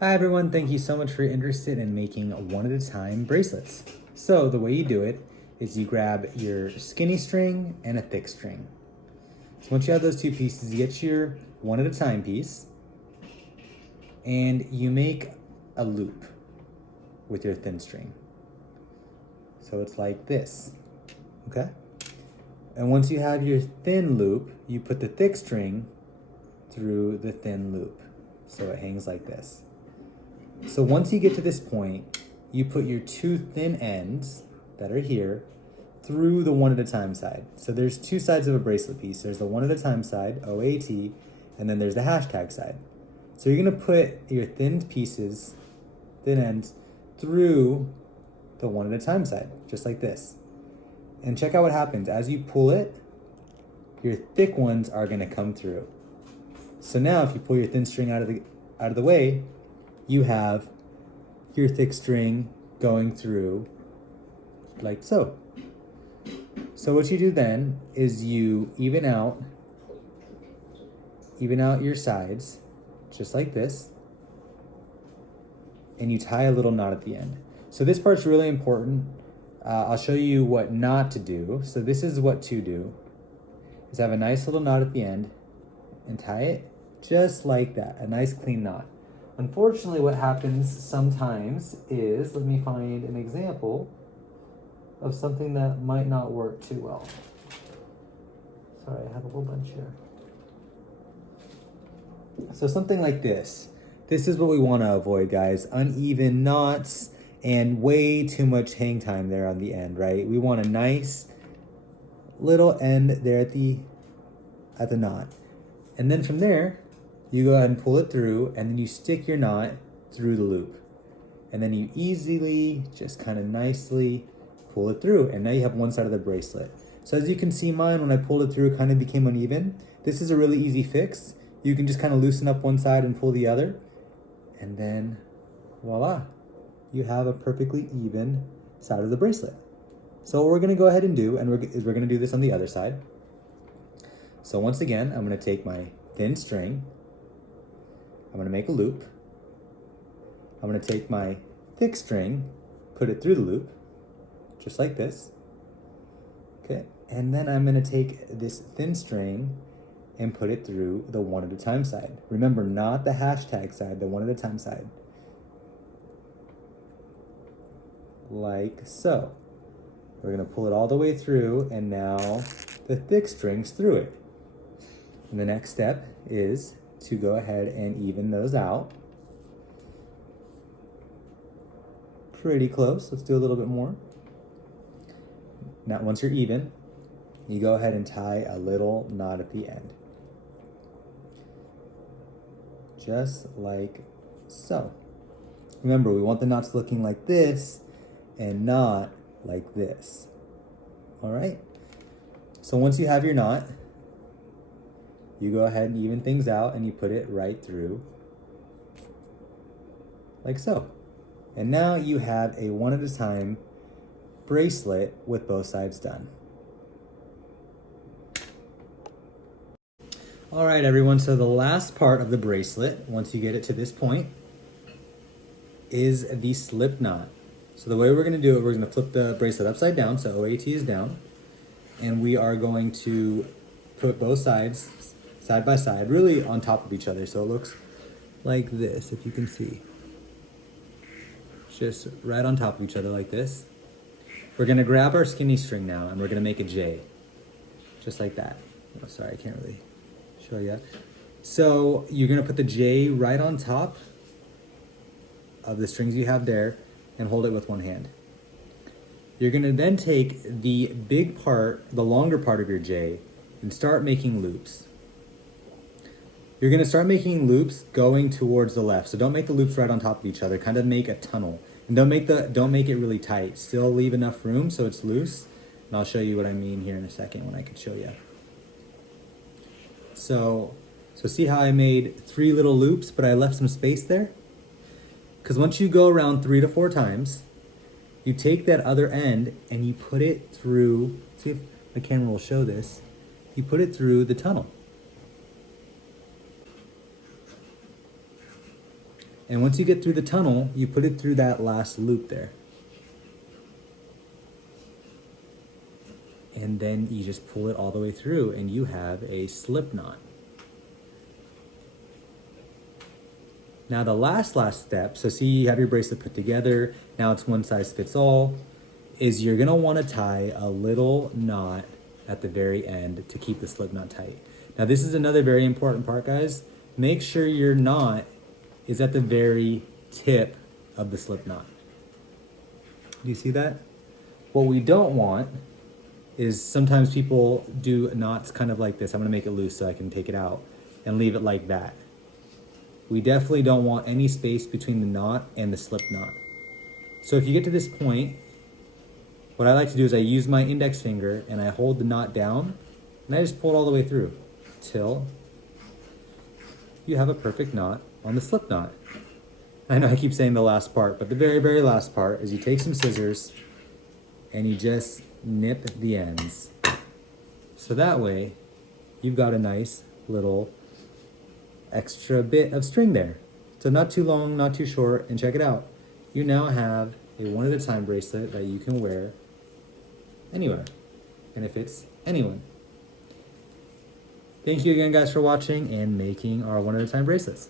Hi everyone, thank you so much for your interest in making one at a time bracelets. So the way you do it is you grab your skinny string and a thick string. So once you have those two pieces, you get your one at a time piece and you make a loop with your thin string. So it's like this, okay? And once you have your thin loop, you put the thick string through the thin loop. So it hangs like this. So once you get to this point, you put your two thin ends that are here through the one at a time side. So there's two sides of a bracelet piece. There's the one at a time side, OAAT, and then there's the hashtag side. So you're gonna put your thin pieces, thin ends, through the one at a time side, just like this. And check out what happens. As you pull it, your thick ones are gonna come through. So now if you pull your thin string out of the way, you have your thick string going through like so. So what you do then is you even out your sides just like this, and you tie a little knot at the end. So this part's really important. I'll show you what not to do. So this is what to do, is have a nice little knot at the end and tie it just like that, a nice clean knot. Unfortunately, what happens sometimes is, let me find an example of something that might not work too well. Sorry, I have a whole bunch here. So something like this. This is what we want to avoid, guys. Uneven knots and way too much hang time there on the end, right? We want a nice little end there at the knot. And then from there, you go ahead and pull it through, and then you stick your knot through the loop. And then you easily, just kind of nicely pull it through. And now you have one side of the bracelet. So as you can see mine, when I pulled it through, it kind of became uneven. This is a really easy fix. You can just kind of loosen up one side and pull the other. And then voila, you have a perfectly even side of the bracelet. So what we're gonna go ahead and do, is we're gonna do this on the other side. So once again, I'm gonna take my thin string, I'm gonna make a loop. I'm gonna take my thick string, put it through the loop, just like this. Okay, and then I'm gonna take this thin string and put it through the one at a time side. Remember, not the hashtag side, the one at a time side. Like so. We're gonna pull it all the way through, and now the thick string's through it. And the next step is to go ahead and even those out. Pretty close. Let's do a little bit more. Now, once you're even, you go ahead and tie a little knot at the end. Just like so. Remember, we want the knots looking like this and not like this. All right? So once you have your knot, you go ahead and even things out, and you put it right through like so. And now you have a one at a time bracelet with both sides done. All right, everyone, so the last part of the bracelet, once you get it to this point, is the slip knot. So the way we're gonna do it, we're gonna flip the bracelet upside down, so OAT is down, and we are going to put both sides side by side, really on top of each other, so it looks like this, if you can see. Just right on top of each other like this. We're gonna grab our skinny string now, and we're gonna make a J, just like that. Oh, sorry, I can't really show you. So you're gonna put the J right on top of the strings you have there and hold it with one hand. You're gonna then take the big part, the longer part of your J, and start making loops. You're gonna start making loops going towards the left. So don't make the loops right on top of each other. Kind of make a tunnel. And don't make it really tight. Still leave enough room so it's loose. And I'll show you what I mean here in a second when I can show you. So see how I made 3 little loops, but I left some space there? Because once you go around 3 to 4 times, you take that other end and you put it through, see if the camera will show this, you put it through the tunnel. And once you get through the tunnel, you put it through that last loop there. And then you just pull it all the way through and you have a slip knot. Now the last step, so see you have your bracelet put together, now it's one size fits all, is you're gonna wanna tie a little knot at the very end to keep the slip knot tight. Now this is another very important part, guys. Make sure your knot is at the very tip of the slip knot. Do you see that? What we don't want is sometimes people do knots kind of like this. I'm gonna make it loose so I can take it out and leave it like that. We definitely don't want any space between the knot and the slip knot. So if you get to this point, what I like to do is I use my index finger and I hold the knot down and I just pull it all the way through till you have a perfect knot on the slip knot. I know I keep saying the last part, but the very, very last part is you take some scissors and you just nip the ends. So that way you've got a nice little extra bit of string there. So not too long, not too short, and check it out. You now have a one at a time bracelet that you can wear anywhere, and it fits anyone. Thank you again, guys, for watching and making our one at a time bracelets.